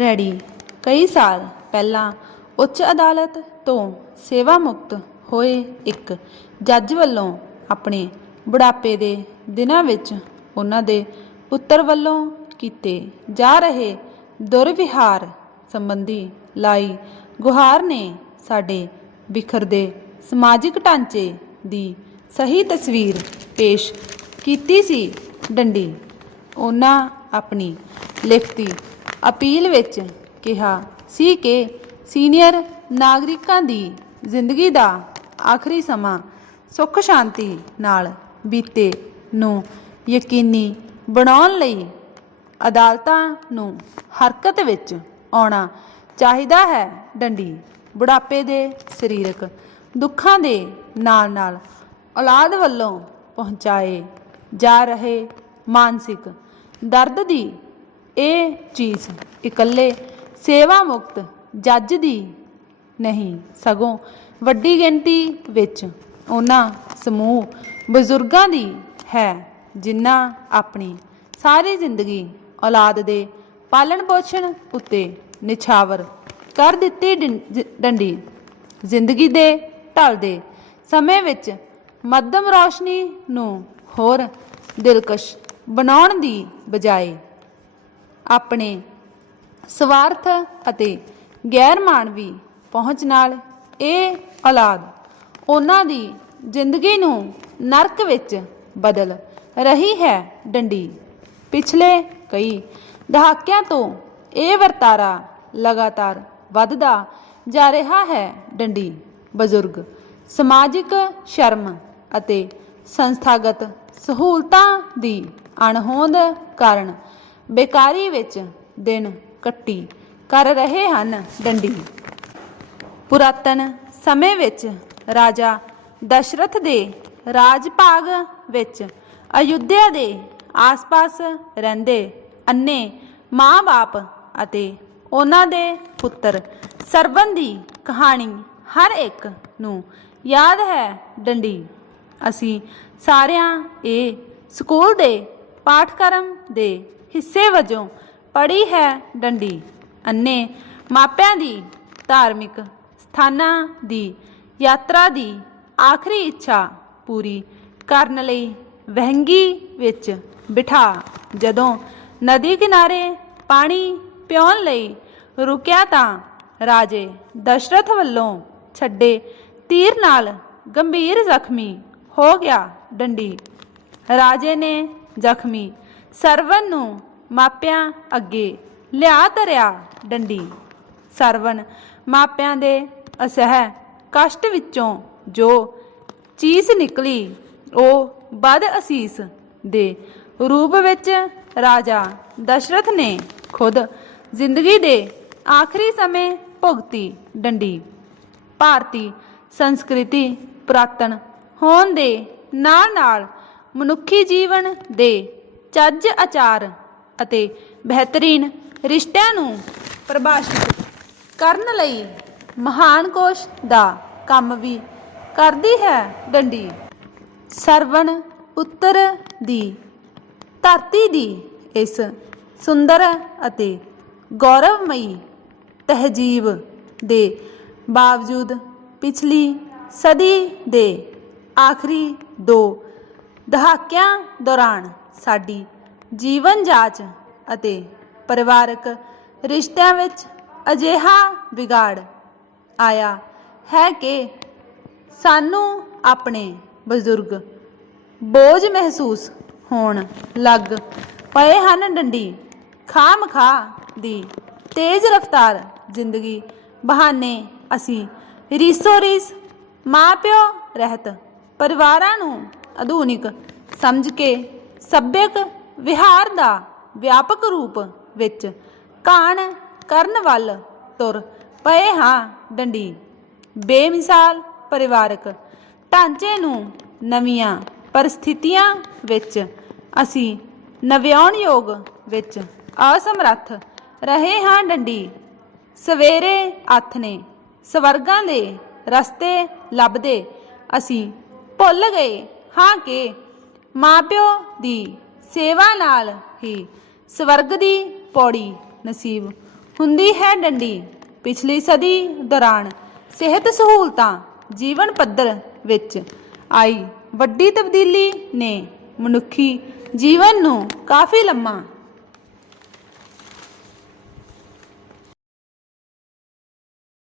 Ready. ਕਈ ਸਾਲ ਪਹਿਲਾਂ ਉੱਚ ਅਦਾਲਤ ਤੋਂ ਸੇਵਾ ਮੁਕਤ ਹੋਏ ਇੱਕ ਜੱਜ ਵੱਲੋਂ ਆਪਣੇ ਬੁਢਾਪੇ ਦੇ ਦਿਨਾਂ ਵਿੱਚ ਉਹਨਾਂ ਦੇ ਪੁੱਤਰ ਵੱਲੋਂ ਕੀਤੇ ਜਾ ਰਹੇ ਦੁਰਵਿਹਾਰ ਸੰਬੰਧੀ ਲਾਈ ਗੁਹਾਰ ਨੇ ਸਾਡੇ ਵਿਖਰਦੇ ਸਮਾਜਿਕ ਢਾਂਚੇ ਦੀ ਸਹੀ ਤਸਵੀਰ ਪੇਸ਼ ਕੀਤੀ ਸੀ। ਡੰਡੀ, ਉਹਨਾਂ ਆਪਣੀ ਲਿਖਤੀ ਅਪੀਲ ਵਿੱਚ ਕਿਹਾ ਸੀ ਕਿ ਸੀਨੀਅਰ ਨਾਗਰਿਕਾਂ ਦੀ ਜ਼ਿੰਦਗੀ ਦਾ ਆਖਰੀ ਸਮਾਂ ਸੁੱਖ ਸ਼ਾਂਤੀ ਨਾਲ ਬੀਤੇ ਨੂੰ ਯਕੀਨੀ ਬਣਾਉਣ ਲਈ ਅਦਾਲਤਾਂ ਨੂੰ ਹਰਕਤ ਵਿੱਚ ਆਉਣਾ ਚਾਹੀਦਾ ਹੈ। ਡੰਡੀ, ਬੁਢਾਪੇ ਦੇ ਸਰੀਰਕ ਦੁੱਖਾਂ ਦੇ ਨਾਲ ਨਾਲ ਔਲਾਦ ਵੱਲੋਂ ਪਹੁੰਚਾਏ ਜਾ ਰਹੇ ਮਾਨਸਿਕ ਦਰਦ ਦੀ ਇਹ ਚੀਜ਼ ਇਕੱਲੇ ਸੇਵਾ ਮੁਕਤ ਜੱਜ ਦੀ ਨਹੀਂ, ਸਗੋਂ ਵੱਡੀ ਗਿਣਤੀ ਵਿੱਚ ਉਹਨਾਂ ਸਮੂਹ ਬਜ਼ੁਰਗਾਂ ਦੀ ਹੈ, ਜਿਨ੍ਹਾਂ ਆਪਣੀ ਸਾਰੀ ਜ਼ਿੰਦਗੀ ਔਲਾਦ ਦੇ ਪਾਲਣ ਪੋਸ਼ਣ ਉੱਤੇ ਨਿਛਾਵਰ ਕਰ ਦਿੱਤੀ ਡੰਡੀ। ਜ਼ਿੰਦਗੀ ਦੇ ਢਲਦੇ ਸਮੇਂ ਵਿੱਚ ਮੱਧਮ ਰੌਸ਼ਨੀ ਨੂੰ ਹੋਰ ਦਿਲਕਸ਼ ਬਣਾਉਣ ਦੀ ਬਜਾਏ ਆਪਣੇ ਸਵਾਰਥ ਅਤੇ ਗੈਰ ਮਾਨਵੀ ਪਹੁੰਚ ਨਾਲ ਇਹ ਔਲਾਦ ਉਹਨਾਂ ਦੀ ਜ਼ਿੰਦਗੀ ਨੂੰ ਨਰਕ ਵਿੱਚ ਬਦਲ ਰਹੀ ਹੈ ਡੰਡੀ। ਪਿਛਲੇ ਕਈ ਦਹਾਕਿਆਂ ਤੋਂ ਇਹ ਵਰਤਾਰਾ ਲਗਾਤਾਰ ਵੱਧਦਾ ਜਾ ਰਿਹਾ ਹੈ ਡੰਡੀ। ਬਜ਼ੁਰਗ, ਸਮਾਜਿਕ ਸ਼ਰਮ ਅਤੇ ਸੰਸਥਾਗਤ ਸਹੂਲਤਾਂ ਦੀ ਅਣਹੋਂਦ ਕਾਰਨ ਬੇਕਾਰੀ ਵਿੱਚ ਦਿਨ ਕੱਟੀ, ਕਰ ਰਹੇ ਹਨ ਡੰਡੀ। ਪੁਰਾਤਨ ਸਮੇਂ ਵਿੱਚ ਰਾਜਾ ਦਸ਼ਰਥ ਦੇ ਰਾਜ ਭਾਗ ਵਿੱਚ ਅਯੁੱਧਿਆ ਦੇ ਆਸ-ਪਾਸ ਰਹਿੰਦੇ ਅੰਨੇ ਮਾਂ-ਬਾਪ ਅਤੇ ਉਹਨਾਂ ਦੇ ਪੁੱਤਰ ਸਰਬਨ ਦੀ ਕਹਾਣੀ ਹਰ ਇੱਕ ਨੂੰ ਯਾਦ ਹੈ ਡੰਡੀ। ਅਸੀਂ ਸਾਰਿਆਂ ਇਹ ਸਕੂਲ ਦੇ ਪਾਠਕ੍ਰਮ ਦੇ ਹਿੱਸੇ ਵਜੋਂ ਪੜ੍ਹੀ ਹੈ ਡੰਡੀ। ਅੰਨੇ ਮਾਪਿਆਂ ਦੀ ਧਾਰਮਿਕ ਸਥਾਨਾਂ ਦੀ ਯਾਤਰਾ ਦੀ ਆਖਰੀ ਇੱਛਾ ਪੂਰੀ ਕਰਨ ਲਈ ਵਹਿੰਗੀ ਵਿੱਚ ਬਿਠਾ। ਜਦੋਂ ਨਦੀ ਕਿਨਾਰੇ ਪਾਣੀ ਪਿਉਣ ਲਈ ਰੁਕਿਆ ਤਾਂ ਰਾਜੇ ਦਸ਼ਰਥ ਵੱਲੋਂ ਛੱਡੇ ਤੀਰ ਨਾਲ ਗੰਭੀਰ ਜ਼ਖਮੀ ਹੋ ਗਿਆ ਡੰਡੀ। ਰਾਜੇ ਨੇ ਜ਼ਖਮੀ ਸਰਵਣ ਨੂੰ ਮਾਪਿਆਂ ਅੱਗੇ ਲਿਆ ਧਰਿਆ ਡੰਡੀ। ਸਰਵਣ ਮਾਪਿਆਂ ਦੇ ਅਸਹਿ ਕਸ਼ਟ ਵਿੱਚੋਂ ਜੋ ਚੀਜ਼ ਨਿਕਲੀ, ਉਹ ਬਦ ਅਸੀਸ ਦੇ ਰੂਪ ਵਿੱਚ ਰਾਜਾ ਦਸ਼ਰਥ ਨੇ ਖੁਦ ਜ਼ਿੰਦਗੀ ਦੇ ਆਖਰੀ ਸਮੇਂ ਭੁਗਤੀ ਡੰਡੀ। ਭਾਰਤੀ ਸੰਸਕ੍ਰਿਤੀ ਪੁਰਾਤਨ ਹੋਣ ਦੇ ਨਾਲ-ਨਾਲ ਮਨੁੱਖੀ ਜੀਵਨ ਦੇ ਚੱਜ ਆਚਾਰ ਅਤੇ ਬਿਹਤਰੀਨ ਰਿਸ਼ਤਿਆਂ ਨੂੰ ਪਰਿਭਾਸ਼ਿਤ ਕਰਨ ਲਈ ਮਹਾਨ ਕੋਸ਼ ਦਾ ਕੰਮ ਵੀ ਕਰਦੀ ਹੈ ਡੰਡੀ ਸਰਵਣ ਉੱਤਰ ਦੀ ਧਰਤੀ ਦੀ ਇਸ ਸੁੰਦਰ ਅਤੇ ਗੌਰਵਮਈ ਤਹਿਜੀਬ ਦੇ ਬਾਵਜੂਦ ਪਿਛਲੀ ਸਦੀ ਦੇ ਆਖਰੀ ਦੋ ਦਹਾਕਿਆਂ ਦੌਰਾਨ ਸਾਡੀ ਜੀਵਨ ਜਾਂਚ ਅਤੇ ਪਰਿਵਾਰਕ ਰਿਸ਼ਤਿਆਂ ਵਿੱਚ ਅਜਿਹਾ ਵਿਗਾੜ ਆਇਆ ਹੈ ਕਿ ਸਾਨੂੰ ਆਪਣੇ ਬਜ਼ੁਰਗ ਬੋਝ ਮਹਿਸੂਸ ਹੋਣ ਲੱਗ ਪਏ ਹਨ। ਡੰਡੀ ਖਾਮਖਾ ਦੀ ਤੇਜ਼ ਰਫ਼ਤਾਰ ਜ਼ਿੰਦਗੀ ਬਹਾਨੇ ਅਸੀਂ ਰੀਸੋ ਰੀਸ ਮਾਪਿਓ ਰਹਿਤ ਪਰਿਵਾਰਾਂ ਨੂੰ ਆਧੁਨਿਕ ਸਮਝ ਕੇ ਸੱਭਿਅਕ ਵਿਹਾਰ ਦਾ ਵਿਆਪਕ ਰੂਪ ਵਿੱਚ ਕਾਣ ਕਰਨ ਵੱਲ ਤੁਰ ਪਏ ਹਾਂ ਡੰਡੀ। ਬੇਮਿਸਾਲ ਪਰਿਵਾਰਕ ਢਾਂਚੇ ਨੂੰ ਨਵੀਆਂ ਪਰਿਸਥਿਤੀਆਂ ਵਿੱਚ ਅਸੀਂ ਨਵਿਆਉਣ ਯੋਗ ਵਿੱਚ ਅਸਮਰੱਥ ਰਹੇ ਹਾਂ ਡੰਡੀ। ਸਵੇਰੇ ਅੱਥ ਨੇ ਸਵਰਗਾਂ ਦੇ ਰਸਤੇ ਲੱਭਦੇ ਅਸੀਂ ਭੁੱਲ ਗਏ ਹਾਂ ਕਿ ਮਾਪਿਓ ਦੀ ਸੇਵਾ ਨਾਲ ਹੀ ਸਵਰਗ ਦੀ ਪੌੜੀ ਨਸੀਬ ਹੁੰਦੀ ਹੈ ਡੰਡੀ। ਪਿਛਲੀ ਸਦੀ ਦੌਰਾਨ ਸਿਹਤ ਸਹੂਲਤਾਂ ਜੀਵਨ ਪੱਧਰ ਵਿੱਚ ਆਈ ਵੱਡੀ ਤਬਦੀਲੀ ਨੇ ਮਨੁੱਖੀ ਜੀਵਨ ਨੂੰ ਕਾਫੀ ਲੰਮਾ